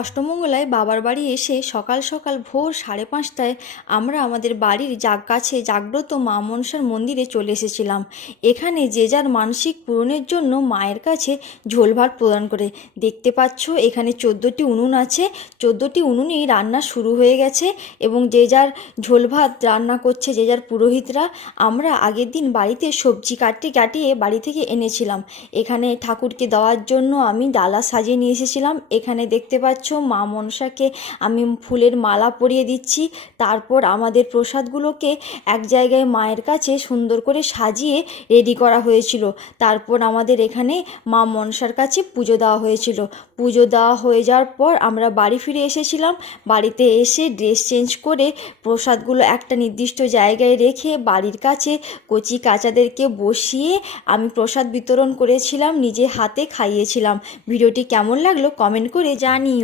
অষ্টমঙ্গলায় বাবার বাড়ি এসে সকাল সকাল ভোর 5:30টায় আমরা আমাদের বাড়ির কাছে জাগ্রত মা মনসার মন্দিরে চলে এসেছিলাম। এখানে যে যার মানসিক পূরণের জন্য মায়ের কাছে ঝোল ভাত প্রদান করে। দেখতে পাচ্ছ এখানে 14টি উনুন আছে, 14টি উনুনেই রান্না শুরু হয়ে গেছে এবং যে যার ঝোল ভাত রান্না করছে যে যার পুরোহিতরা। আমরা আগের দিন বাড়িতে সবজি কাটিয়ে বাড়ি থেকে এনেছিলাম। এখানে ঠাকুরকে দেওয়ার জন্য আমি ডালা সাজিয়ে নিয়ে এসেছিলাম। এখানে দেখতে পাচ্ছ মা মনসাকে আমি ফুলের মালা পরিয়ে দিচ্ছি। তারপর আমাদের প্রসাদগুলোকে এক জায়গায় মায়ের কাছে সুন্দর করে সাজিয়ে রেডি করা হয়েছিল। তারপর আমাদের এখানে মা মনসার কাছে পুজো দেওয়া হয়েছিল। পুজো দেওয়া হয়ে যাওয়ার পর আমরা বাড়ি ফিরে এসেছিলাম। বাড়িতে এসে ড্রেস চেঞ্জ করে প্রসাদগুলো একটা নির্দিষ্ট জায়গায় রেখে বাড়ির কাছে কচি কাচাদেরকে বসিয়ে আমি প্রসাদ বিতরণ করেছিলাম, নিজে হাতে খাইয়েছিলাম। ভিডিওটি কেমন লাগলো কমেন্ট করে জানিও।